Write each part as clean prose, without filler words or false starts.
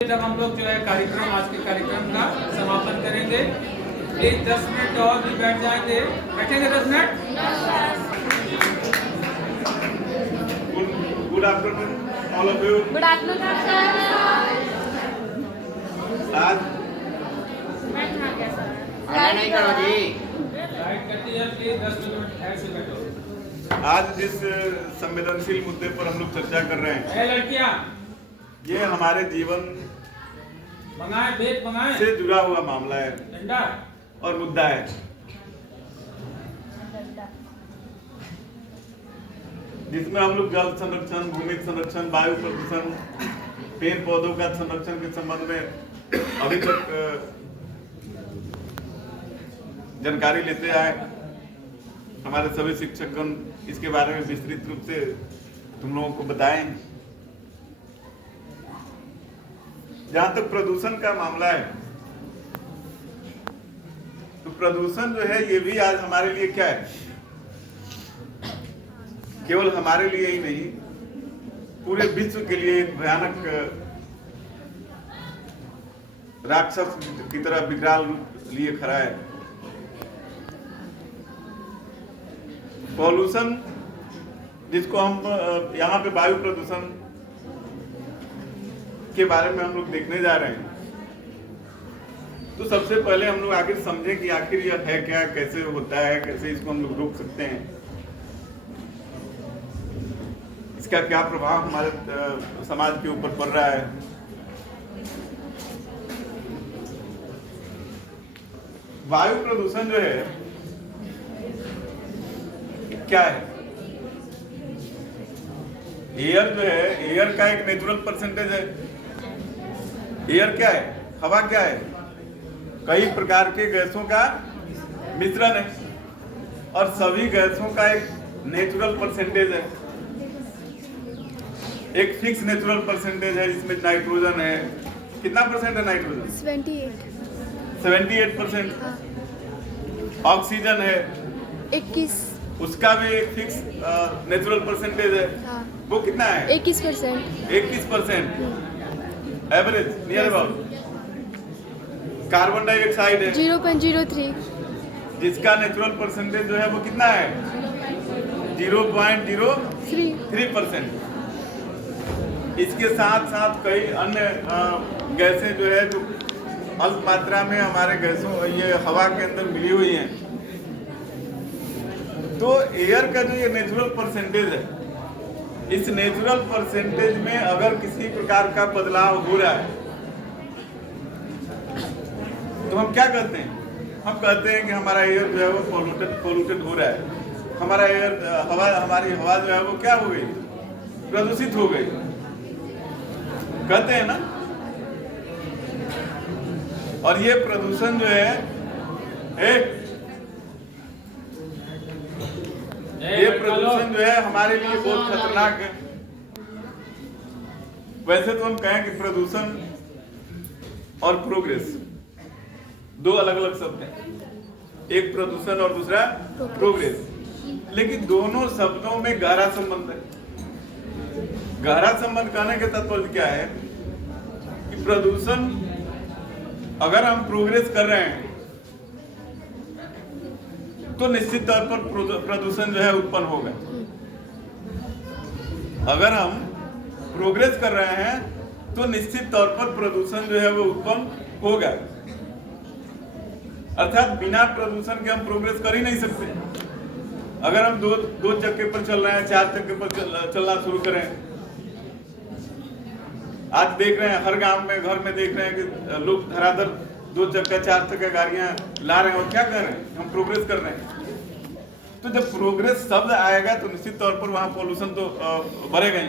जब हम लोग जो है कार्यक्रम आज के कार्यक्रम का समापन करेंगे, प्लीज 10 मिनट और भी बैठ जाएंगे। बैठेंगे 10 minute. Good afternoon all of you. Good afternoon आज नहीं करो जी। लाइट कटी है, प्लीज 10 मिनट ऐसे बैठो। आज जिस संवेदनशील मुद्दे पर हम लोग चर्चा कर रहे हैं, ए लड़कियां, ये हमारे जीवन मंगाए बेट मंगाए से जुड़ा हुआ मामला है डंडा और मुद्दा है। जिसमें हम लोग जल संरक्षण, भूमि संरक्षण, वायु प्रदूषण, पेड़ पौधों का संरक्षण के संबंध में अभी तक जानकारी लेते आए। हमारे सभी शिक्षकगण इसके बारे में विस्तृत रूप से तुम लोगों को बताएं। जहां तक प्रदूषण का मामला है, तो प्रदूषण जो है ये भी आज हमारे लिए क्या है, केवल हमारे लिए ही नहीं, पूरे विश्व के लिए एक भयानक राक्षस की तरह विकराल रूप लिए खड़ा है। पॉल्यूशन, जिसको हम यहाँ पे वायु प्रदूषण के बारे में हम लोग देखने जा रहे हैं। तो सबसे पहले हम लोग आखिर समझें कि आखिर यह है क्या, कैसे होता है, कैसे इसको हम लोग रोक सकते हैं, इसका क्या प्रभाव हमारे समाज के ऊपर पड़ रहा है। वायु प्रदूषण जो है क्या है? एयर जो है, एयर का एक नेचुरल परसेंटेज है। एयर क्या है? हवा क्या है? कई प्रकार के गैसों का मिश्रण है और सभी गैसों का एक नेचुरल परसेंटेज है, एक फिक्स नेचुरल परसेंटेज है। जिसमें नाइट्रोजन है, कितना परसेंट है नाइट्रोजन? 78%। ऑक्सीजन है 21। उसका भी एक फिक्स नेचुरल परसेंटेज है। हाँ। वो कितना है? 21%। 21% average, near about. Carbon dioxide है 0.03। जिसका नेचुरल परसेंटेज जो है वो कितना है? 0.03%। इसके साथ साथ कई अन्य गैसें जो है जो अल्प मात्रा में हमारे गैसों ये हवा के अंदर मिली हुई हैं। तो एयर का जो ये नेचुरल परसेंटेज है, इस नेचुरल परसेंटेज में अगर किसी प्रकार का बदलाव हो रहा है तो हम क्या कहते हैं? हम कहते हैं कि हमारा एयर जो है वो पोल्यूटेड हो रहा है। हमारा एयर हमारी हवा जो है वो क्या हो गई? प्रदूषित हो गई, कहते हैं ना। और ये प्रदूषण जो है ये प्रदूषण जो है हमारे लिए बहुत खतरनाक है। वैसे तो हम कहें कि प्रदूषण और प्रोग्रेस दो अलग अलग शब्द हैं, एक प्रदूषण और दूसरा प्रोग्रेस, लेकिन दोनों शब्दों में गहरा संबंध है। गहरा संबंध कहने के तात्पर्य क्या है कि प्रदूषण, अगर हम प्रोग्रेस कर रहे हैं तो निश्चित तौर पर प्रदूषण जो है उत्पन्न होगा। अगर हम प्रोग्रेस कर रहे हैं तो निश्चित तौर पर प्रदूषण जो है वो उत्पन्न होगा। अर्थात बिना प्रदूषण के हम प्रोग्रेस कर ही नहीं सकते। अगर हम दो चक्के पर चल रहे हैं, 4 चक्के पर चलना शुरू करें, आज देख रहे हैं हर गांव में, घर में देख रहे हैं कि लोग धराधर 2 चक्का 4 चक्का गाड़ियां ला रहे हैं और क्या कर रहे हैं? हम प्रोग्रेस कर रहे हैं। तो जब प्रोग्रेस शब्द आएगा तो निश्चित तौर पर वहां पॉल्यूशन तो बढ़ेगा ही।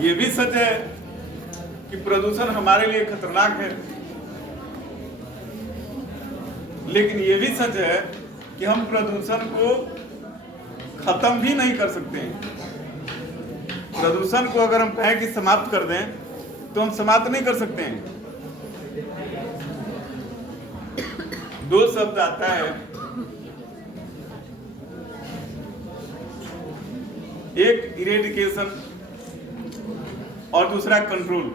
ये भी सच है कि प्रदूषण हमारे लिए खतरनाक है, लेकिन ये भी सच है कि हम प्रदूषण को खत्म भी नहीं कर सकते हैं। प्रदूषण को अगर हम कहें कि समाप्त कर दें तो हम समाप्त नहीं कर सकते हैं। 2 शब्द आता है, एक इरेडिकेशन और दूसरा कंट्रोल।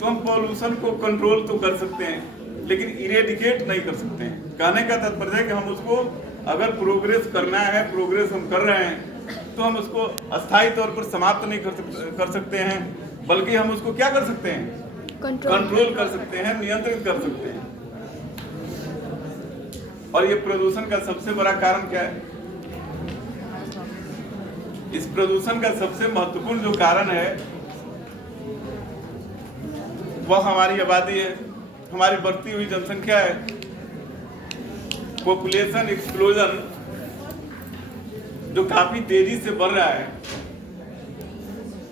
तो हम पॉल्यूशन को कंट्रोल तो कर सकते हैं, लेकिन इरेडिकेट नहीं कर सकते हैं। कहने का तात्पर्य है कि हम उसको अगर प्रोग्रेस करना है, प्रोग्रेस हम कर रहे हैं, तो हम उसको अस्थायी तौर पर समाप्त नहीं कर सकते हैं, बल्कि हम उसको क्या कर सकते हैं? कंट्रोल कर सकते हैं, नियंत्रित कर सकते हैं। और ये प्रदूषण का सबसे बड़ा कारण क्या है? इस प्रदूषण का सबसे महत्वपूर्ण जो कारण है वह हमारी आबादी है, हमारी बढ़ती हुई जनसंख्या है। पॉपुलेशन एक्सप्लोजन जो काफी तेजी से बढ़ रहा है,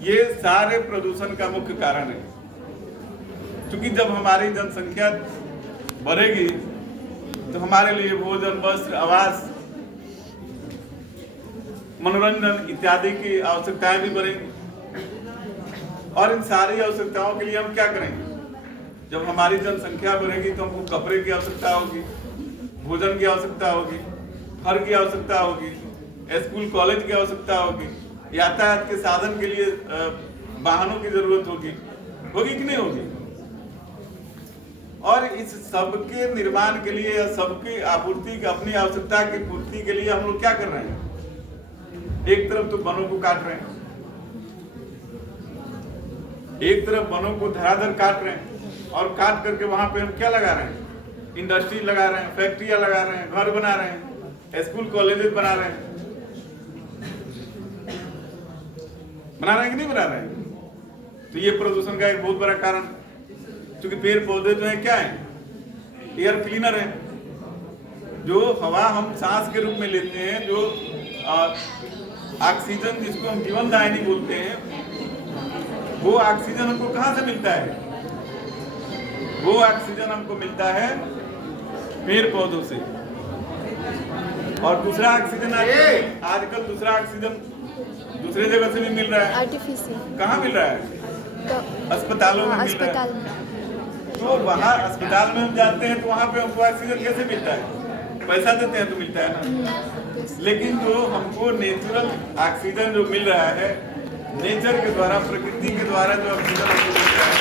ये सारे प्रदूषण का मुख्य कारण है। क्योंकि जब हमारी जनसंख्या बढ़ेगी तो हमारे लिए भोजन, वस्त्र, आवास, मनोरंजन इत्यादि की आवश्यकताएं भी बढ़ेंगी। और इन सारी आवश्यकताओं के लिए हम क्या करेंगे? जब हमारी जनसंख्या बढ़ेगी तो हमको कपड़े की आवश्यकता होगी, भोजन की आवश्यकता होगी, घर की आवश्यकता होगी, स्कूल कॉलेज की आवश्यकता होगी, यातायात के साधन के लिए वाहनों की जरूरत होगी कि नहीं होगी? और इस सब के निर्माण के लिए या सबकी आपूर्ति, अपनी आवश्यकता की पूर्ति के लिए हम लोग क्या कर रहे हैं? एक तरफ तो वनों को काट रहे हैं, एक तरफ वनों को धराधर काट रहे हैं, और काट करके वहां पे हम क्या लगा रहे हैं? इंडस्ट्री लगा रहे हैं, फैक्ट्रियां लगा रहे हैं, घर बना रहे हैं, स्कूल कॉलेजेस बना रहे हैं। बना रहे हैं कि नहीं बना रहे हैं? तो ये प्रदूषण का एक बहुत बड़ा कारण, क्योंकि पेड़ पौधे जो है क्या है? एयर क्लीनर है। जो हवा हम सांस के रूप में लेते हैं, जो ऑक्सीजन जिसको हम जीवनदायिनी बोलते हैं, वो ऑक्सीजन हमको कहाँ से मिलता है? वो ऑक्सीजन हमको मिलता है पेड़ पौधों से। और दूसरा ऑक्सीजन आजकल दूसरा ऑक्सीजन दूसरे जगह से भी मिल रहा है। आर्टिफिशियल। कहाँ मिल रहा है? अस्पतालों में मिल रहा है। तो वहाँ अस्पताल में हम जाते हैं तो वहाँ पे हमको ऑक्सीजन कैसे मिलता है? पैसा देते हैं तो मिलता है ना। लेकिन जो हमको नेचुरल ऑक्सीजन जो मिल रहा है, नेचर के द्वारा, प्रकृति के द्वारा जो ऑक्सीजन हमको मिल रहा है,